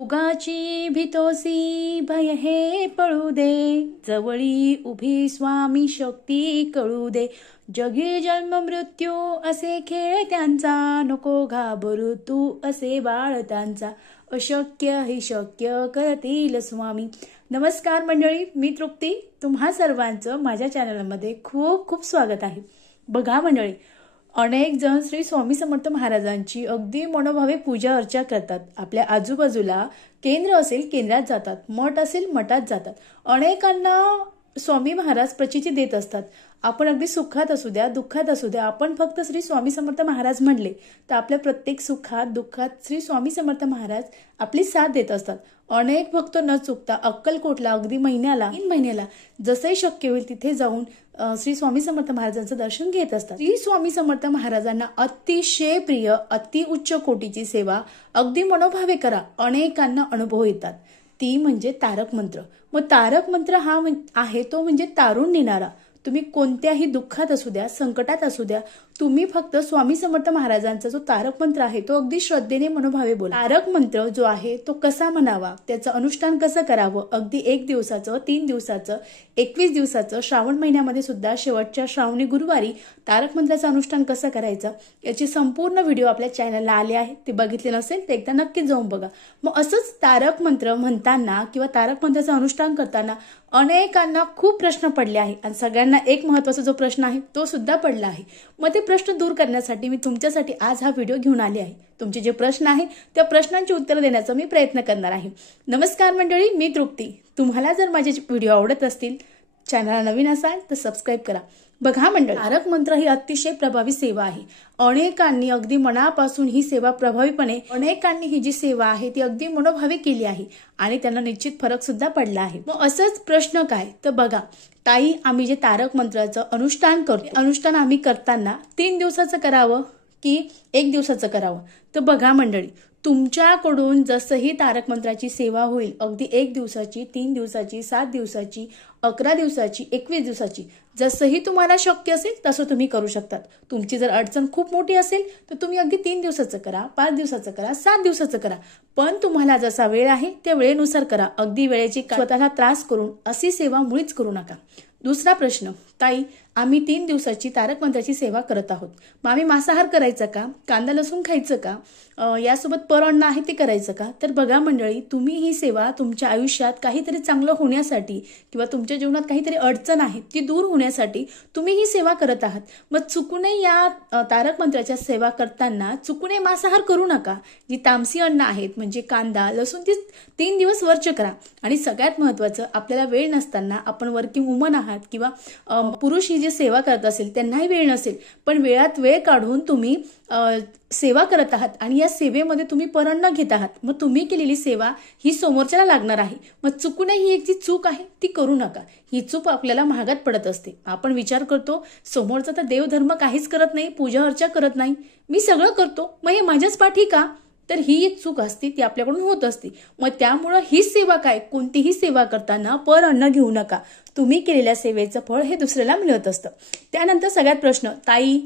उगाची भीतोसी भय हे पळू दे, जवळी उभी स्वामी शक्ती कळू दे. जगी जन्म मृत्यू असे खेळ त्यांचा, नको घाबरू तू असे बाळ त्यांचा. अशक्य ही शक्य करतील स्वामी. नमस्कार मंडळी, मी तृप्ती. तुम्हा सर्वांचं माझ्या चॅनलमध्ये खूप खूप स्वागत आहे. बघा मंडळी, अनेक जण श्री स्वामी समर्थ महाराजांची अगदी मनोभावे पूजा अर्चा करतात. आपल्या आजूबाजूला केंद्र असेल केंद्रात जातात, मठ असेल मठात जातात. अनेकांना स्वामी महाराज प्रचिती देत असतात. आपण अगदी सुखात असू द्या दुःखात असू द्या, आपण फक्त श्री स्वामी समर्थ महाराज म्हणले तर आपल्या प्रत्येक सुखात दुःखात श्री स्वामी समर्थ महाराज आपली साथ देत असतात. अनेक भक्त न चुकता अक्कलकोटला अगदी महिन्याला 3 महिन्याला जसंही शक्य होईल तिथे जाऊन श्री स्वामी समर्थ महाराजांचं दर्शन घेत असतात. श्री स्वामी समर्थ महाराजांना अतिशय प्रिय अति उच्च कोटीची सेवा अगदी मनोभावे करा. अनेकांना अनुभव येतात, ती म्हणजे तारक मंत्र. मग तारक मंत्र हा आहे तो म्हणजे तारून नेणारा. तुम्ही कोणत्याही दुःखात असू द्या संकटात असू द्या, तुम्ही फक्त स्वामी समर्थ महाराजांचा जो तारक मंत्र आहे तो अगदी श्रद्धेने मनोभावे बोला. तारक मंत्र जो आहे तो कसा म्हणावा, त्याचं अनुष्ठान कसं करावं, अगदी 1 दिवसाचं 3 दिवसाचं 21 दिवसाचं श्रावण महिन्यामध्ये सुद्धा शेवटच्या श्रावणी गुरुवारी तारक मंत्राचं अनुष्ठान कसं करायचं याची संपूर्ण व्हिडिओ आपल्या चॅनलला आले आहे. ते बघितले नसेल तर एकदा नक्कीच जाऊन बघा. मग असंच तारक मंत्र म्हणताना किंवा तारक मंत्राचं अनुष्ठान करताना अनेकांना खूप प्रश्न पडले आहे आणि सगळ्यांना एक महत्त्वाचा जो प्रश्न आहे तो सुद्धा पडला आहे. मग ते प्रश्न दूर करण्यासाठी मी तुमच्यासाठी आज हा व्हिडिओ घेऊन आले आहे. तुमचे जे प्रश्न आहे त्या प्रश्नांची उत्तर देण्याचा मी प्रयत्न करणार आहे. नमस्कार मंडळी, मी तृप्ती. तुम्हाला जर माझे व्हिडिओ आवडत असतील, चॅनलला नवीन असाल तर सबस्क्राईब करा. बघा मंडळी, तारक मंत्र ही अतिशय प्रभावी सेवा आहे. अनेकांनी अगदी मनापासून ही सेवा प्रभावीपणे अनेकांनी ही जी सेवा आहे ती अगदी मनोभावे केली आहे आणि त्यांना निश्चित फरक सुद्धा पडला आहे. मग असंच प्रश्न काय तर बघा ताई, आम्ही जे तारक मंत्राचं अनुष्ठान करतो, अनुष्ठान आम्ही करताना 3 दिवसाचं करावं की 1 दिवसाचं करावं. तर बघा मंडळी, तुमच्याकडून जसंही तारक मंत्राची सेवा होईल, अगदी 1 दिवसाची 3 दिवसाची 7 दिवसाची 11 दिवसाची 21 दिवसाची जसंही तुम्हाला शक्य असेल तसं तुम्ही करू शकतात. तुमची जर अडचण खूप मोठी असेल तर तुम्ही अगदी 3 दिवसाचं करा, 5 दिवसाचं करा, 7 दिवसाचं करा, पण तुम्हाला जसा वेळ आहे त्या वेळेनुसार करा. अगदी वेळेची स्वतःला त्रास करून अशी सेवा मुळीच करू नका. दुसरा प्रश्न, ताई आम्ही 3 दिवसाची तारक मंत्राची सेवा करत आहोत, मग आम्ही मांसाहार करायचा का, कांदा लसूण खायचं का, यासोबत पर अन्न आहे ते करायचं का. तर बघा मंडळी, तुम्ही ही सेवा तुमच्या आयुष्यात काहीतरी चांगलं होण्यासाठी किंवा तुमच्या जीवनात काहीतरी अडचण आहे ती दूर होण्यासाठी तुम्ही ही सेवा करत आहात. मग चुकूने या तारक मंत्राच्या सेवा करताना चुकूने मांसाहार करू नका. जी तामसी अन्न आहेत म्हणजे कांदा लसूण ती 3 दिवस वर्ज्य करा. आणि सगळ्यात महत्वाचं, आपल्याला वेळ नसताना, आपण वर्किंग वुमन आहात किंवा पुरुष ही जी सेवा करत असेल त्यांनाही वेळ नसेल, पण वेळात वेळ काढून तुम्ही सेवा करत आहात आणि या सेवेमध्ये तुम्ही परान्न घेत आहात. मग तुम्ही केलेली सेवा ही समोरच्याला लागणार आहे. मग चुकून ही एक जी चूक आहे ती करू नका. ही चूक आपल्याला महागात पडत असते. आपण विचार करतो समोरचा तर देवधर्म काहीच करत नाही, पूजा अर्चा करत नाही, मी सगळं करतो, मग हे माझ्याच पाठी का. तर ही एक चूक असते, ती आपल्याकडून होत असते. मग त्यामुळं ही सेवा काय, कोणतीही सेवा करताना पर अन्न घेऊ नका. तुम्ही केलेल्या सेवेचं फळ हे दुसऱ्याला मिळत असतं. त्यानंतर सगळ्यात प्रश्न, ताई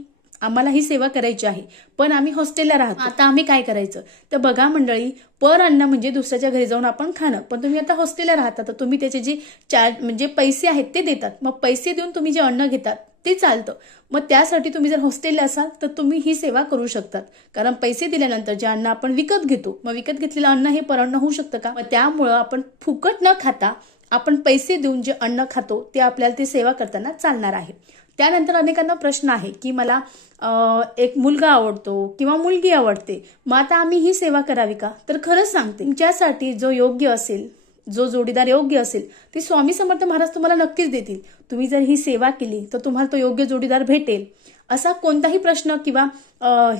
आम्हाला ही सेवा करायची आहे पण आम्ही हॉस्टेलला राहतो, आता आम्ही काय करायचं. तर बघा मंडळी, पर अन्न म्हणजे दुसऱ्याच्या घरी जाऊन आपण खाणं, पण तुम्ही आता हॉस्टेलला राहता तर तुम्ही त्याचे जे चार्ज म्हणजे पैसे आहेत ते देतात. मग पैसे देऊन तुम्ही जे अन्न घेतात ते चालतं. मग त्यासाठी तुम्ही जर हॉस्टेलला असाल तर तुम्ही ही सेवा करू शकतात. कारण पैसे दिल्यानंतर जे अन्न आपण विकत घेतो, मग विकत घेतलेलं अन्न हे पर अन्न होऊ शकतं का. मग त्यामुळं आपण फुकट न खाता आपण पैसे देऊन जे अन्न खातो ते आपल्याला ती सेवा करताना चालणार आहे. त्यानंतर अनेकांना प्रश्न आहे की मला एक मुलगा आवडतो किंवा मुलगी आवडते, मग आता आम्ही ही सेवा करावी का. तर खरंच सांगते, तुमच्यासाठी जो योग्य असेल, जो जोडीदार योग्य असेल ती स्वामी समर्थ महाराज तुम्हाला नक्कीच देतील. तुम्ही जर ही सेवा केली तर तुम्हाला तो योग्य जोडीदार भेटेल. असा कोणताही प्रश्न किंवा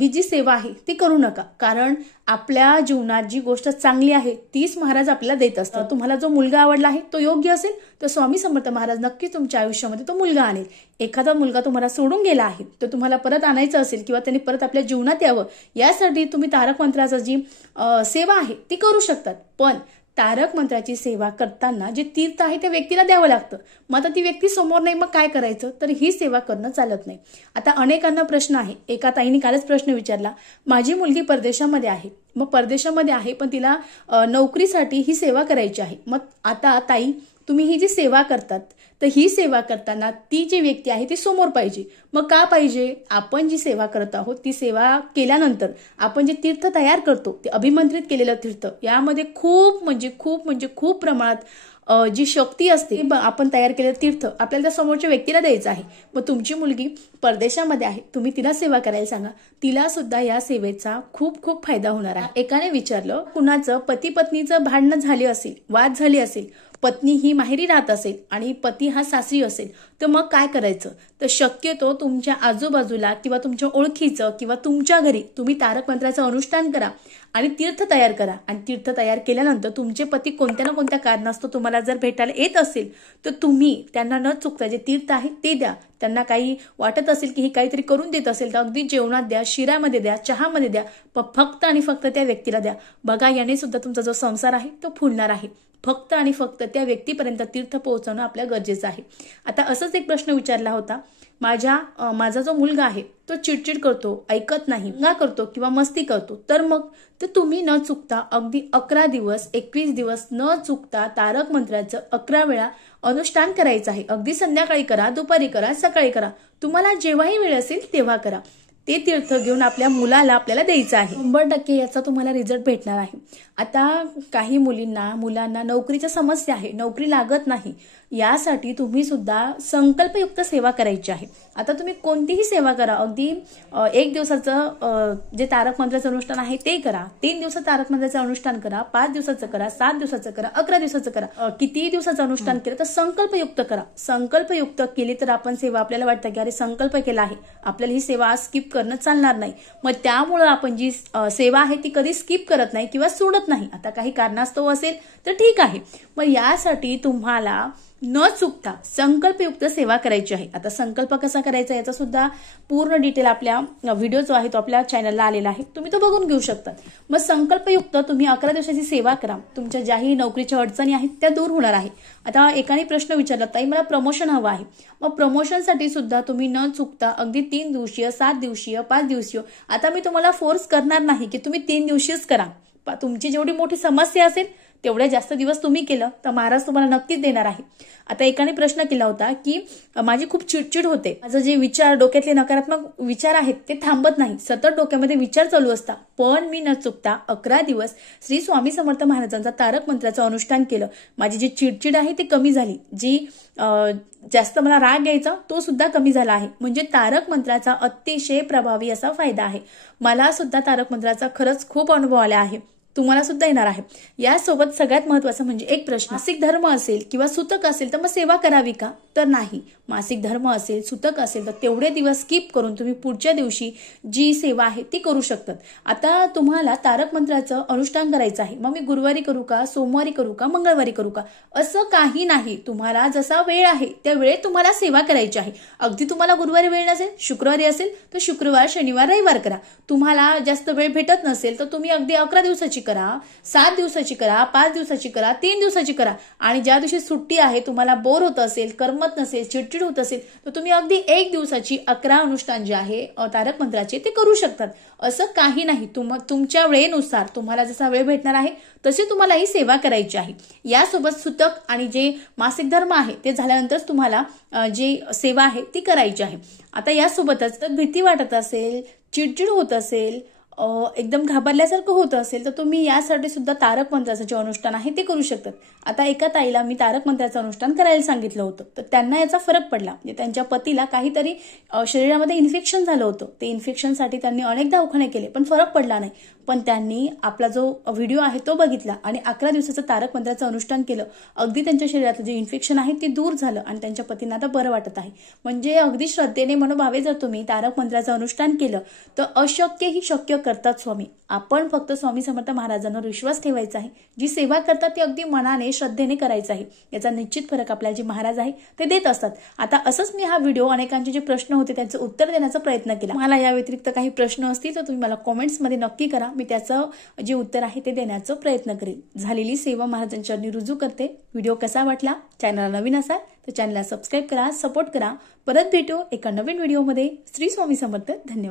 ही जी सेवा आहे ती करू नका. कारण आपल्या जीवनात जी गोष्ट चांगली आहे तीच महाराज आपल्याला देत असतात. तुम्हाला जो मुलगा आवडला आहे तो योग्य असेल तर स्वामी समर्थ महाराज नक्कीच तुमच्या आयुष्यामध्ये तो मुलगा आणेल. एखादा मुलगा तुम्हाला सोडून गेला आहे तो तुम्हाला परत आणायचं असेल किंवा त्यांनी परत आपल्या जीवनात यावं यासाठी तुम्ही तारक मंत्राची जी सेवा आहे ती करू शकतात. पण तारक मंत्राची सेवा करताना जे तीर्थ आहे त्या व्यक्तीला द्यावं लागतं. मग आता ती व्यक्ती समोर नाही, मग काय करायचं? तर ही सेवा करणं चालत नाही. आता अनेकांना प्रश्न आहे. एका ताईने कालच प्रश्न विचारला, माझी मुलगी परदेशामध्ये आहे, मग परदेशामध्ये आहे पण तिला नोकरीसाठी ही सेवा करायची आहे. मग आता ताई, तुम्ही ही जी सेवा करतात तर ही सेवा करताना ती जी व्यक्ती आहे ती समोर पाहिजे. मग का पाहिजे? आपण जी सेवा करत आहोत ती सेवा केल्यानंतर आपण जे तीर्थ तयार करतो ते अभिमंत्रित केलेलं तीर्थ, यामध्ये खूप प्रमाणात जी शक्ती असते, आपण तयार केलेलं तीर्थ आपल्याला त्या समोरच्या व्यक्तीला द्यायचं आहे. मग तुमची मुलगी परदेशामध्ये आहे, तुम्ही तिला सेवा करायला सांगा, तिला सुद्धा या सेवेचा खूप फायदा होणार आहे. एकाने विचारलं, कुणाचं पती पत्नीचं भांडणं झाले असेल, वाद झाले असेल, पत्नी ही माहेरी राहत असेल आणि पती हा सासरी असेल, तर मग काय करायचं? तर शक्यतो तुमच्या आजूबाजूला किंवा तुमच्या ओळखीचं किंवा तुमच्या घरी तुम्ही तारक मंत्राचं अनुष्ठान करा आणि तीर्थ तयार करा. आणि तीर्थ तयार केल्यानंतर तुमचे पती कोणत्या ना कोणत्या कारणास्तव तुम्हाला जर भेटायला येत असेल तर तुम्ही त्यांना न चुकता जे तीर्थ आहे ते द्या. त्यांना काही वाटत असेल की ही काहीतरी करून देत असेल तर अगदी जेवणात द्या, शिऱ्यामध्ये द्या, चहामध्ये द्या, फक्त आणि फक्त त्या व्यक्तीला द्या. बघा, याने सुद्धा तुमचा जो संसार आहे तो फुलणार आहे. फक्त आणि फक्त त्या व्यक्तीपर्यंत तीर्थ पोहोचवणं आपल्या गरजेचं आहे. आता असंच एक प्रश्न विचारला होता, माझा जो मुलगा आहे तो चिडचिड करतो, ऐकत नाही, दंगा करतो किंवा मस्ती करतो, तर मग तर तुम्ही न चुकता अगदी 11 दिवस 21 दिवस न चुकता तारक मंत्राचं 11 वेळा अनुष्ठान करायचं आहे. अगदी संध्याकाळी करा, दुपारी करा, सकाळी करा, तुम्हाला जेव्हाही वेळ असेल तेव्हा करा. ते तीर्थ घेऊन आपल्या मुलाला आपल्याला द्यायचं आहे. 100% याचा तुम्हाला रिझल्ट भेटणार आहे. आता काही मुलांना नोकरीच्या समस्या आहे, नोकरी लागत नाही, यासाठी तुम्ही सुद्धा संकल्पयुक्त सेवा करायची आहे. आता तुम्ही कोणतीही सेवा करा, अगदी 1 दिवसाचं जे तारक मंत्राचं अनुष्ठान आहे ते करा, 3 दिवसाचं तारक मंत्राचं अनुष्ठान करा, 5 दिवसाचं करा, 7 दिवसाचं करा, 11 दिवसाचं करा, कितीही दिवसाचं अनुष्ठान केलं तर संकल्पयुक्त करा. संकल्पयुक्त केली तर आपण सेवा, आपल्याला वाटतं की अरे संकल्प केला आहे, आपल्याला ही सेवा स्किप करणं चालणार नाही, मग त्यामुळं आपण जी सेवा आहे ती कधी स्किप करत नाही किंवा सोडत नाही. आता काही कारणास्तव असेल तर ठीक आहे, मग यासाठी तुम्हाला न चुकता संकल्पयुक्त सेवा करायची आहे. आता संकल्प कसा करायचा याचा सुद्धा पूर्ण डिटेल आपल्या व्हिडिओ जो आहे तो आपल्या चॅनलला आलेला आहे, तुम्ही तो बघून घेऊ शकता. मग संकल्पयुक्त तुम्ही 11 दिवसाची सेवा करा, तुमच्या ज्याही नोकरीच्या अडचणी आहेत त्या दूर होणार आहे. आता एकाने प्रश्न विचारला, ताई मला प्रमोशन हवं आहे, मग प्रमोशनसाठी सुद्धा तुम्ही न चुकता अगदी 3 दिवसीय, 7 दिवसीय, 5 दिवसीय, आता मी तुम्हाला फोर्स करणार नाही की तुम्ही 3 दिवशीच करा. तुमची जेवढी मोठी समस्या असेल तेवढे जास्त दिवस तुम्ही केलं तर महाराज तुम्हाला नक्कीच देणार आहे. आता एकाने प्रश्न केला होता की माझी खूप चिडचिड होते, माझं जे विचार, डोक्यातले नकारात्मक विचार आहेत ते थांबत नाही, सतत डोक्यामध्ये विचार चालू असतात, पण मी न चुकता 11 दिवस श्री स्वामी समर्थ महाराजांचा तारक मंत्राचं अनुष्ठान केलं, माझी जी चिडचिड आहे ती कमी झाली, जी जास्त मला राग यायचा तो सुद्धा कमी झाला आहे. म्हणजे तारक मंत्राचा अतिशय प्रभावी असा फायदा आहे. मला सुद्धा तारक मंत्राचा खरंच खूप अनुभव आला आहे, तुम्हाला सुद्धा येणार आहे. यासोबत सगळ्यात महत्वाचं म्हणजे एक प्रश्न, मासिक धर्म असेल किंवा सुतक असेल तर मग सेवा करावी का? तर नाही. मासिक धर्म असेल, सुतक असेल तर तेवढे दिवस स्किप करून तुम्ही पुढच्या दिवशी जी सेवा आहे ती करू शकतात. आता तुम्हाला तारक मंत्राचं अनुष्ठान करायचं आहे, मग मी गुरुवारी करू का, सोमवारी करू का, मंगळवारी करू का, असं काही नाही. तुम्हाला जसा वेळ आहे त्या वेळेत तुम्हाला सेवा करायची आहे. अगदी तुम्हाला गुरुवारी वेळ नसेल, शुक्रवारी असेल तर शुक्रवार, शनिवार, रविवार करा. तुम्हाला जास्त वेळ भेटत नसेल तर तुम्ही अगदी 11 दिवसाची करा, 7 दिवसाची करा, 5 दिवसाची करा, 3 दिवसाची करा. आणि ज्या दिवशी सुट्टी आहे, तुम्हाला बोर होत असेल, करमत नसेल, चिडचिड होत असेल तर तुम्ही अगदी 1 दिवसाची 11 अनुष्ठान जे आहे तारक मंत्राचे ते करू शकतात. असं काही नाही. तुमच्या वेळेनुसार तुम्हाला जसा वेळ भेटणार आहे तशी तुम्हाला ही सेवा करायची आहे. यासोबत सुतक आणि जे मासिक धर्म आहे ते झाल्यानंतर तुम्हाला जी सेवा आहे ती करायची आहे. आता यासोबतच भीती वाटत असेल, चिडचिड होत असेल, एकदम घाबरल्यासारखं होत असेल तर तुम्ही यासाठी सुद्धा तारक मंत्राचं जे अनुष्ठान आहे ते करू शकतात. आता एका ताईला मी तारक मंत्राचं अनुष्ठान करायला सांगितलं होतं तर त्यांना याचा फरक पडला. म्हणजे त्यांच्या पतीला काहीतरी शरीरामध्ये इन्फेक्शन झालं होतं, ते इन्फेक्शनसाठी त्यांनी अनेक दवाखाने केले पण फरक पडला नाही. पण त्यांनी आपला जो व्हिडिओ आहे तो बघितला आणि 11 दिवसाचं तारक मंत्राचं अनुष्ठान केलं. अगदी त्यांच्या शरीरातलं जे इन्फेक्शन आहे ते दूर झालं आणि त्यांच्या पतींना आता बरं वाटत आहे. म्हणजे अगदी श्रद्धेने, मनोभावे जर तुम्ही तारक मंत्राचं अनुष्ठान केलं तर अशक्य ही शक्य करतात स्वामी. आपण फक्त स्वामी समर्थ महाराजांवर विश्वास ठेवायचा आहे. जी सेवा करतात ती अगदी मनाने श्रद्धेने करायचं आहे. याचा निश्चित फरक आपल्याला जे महाराज आहे ते देत असतात. आता असंच मी हा व्हिडिओ अनेकांचे जे प्रश्न होते त्यांचं उत्तर देण्याचा प्रयत्न केला. मला या व्यतिरिक्त काही प्रश्न असतील तर तुम्ही मला कॉमेंट्समध्ये नक्की करा. मी त्याचं जे उत्तर आहे ते देण्याचा प्रयत्न करेन. झालेली सेवा महाराजांच्या रुजू करते. व्हिडिओ कसा वाटला? चॅनलला नवीन असाल तर चॅनलला सबस्क्राईब करा, सपोर्ट करा. परत भेटू एका नवीन व्हिडिओमध्ये. श्री स्वामी समर्थ. धन्यवाद.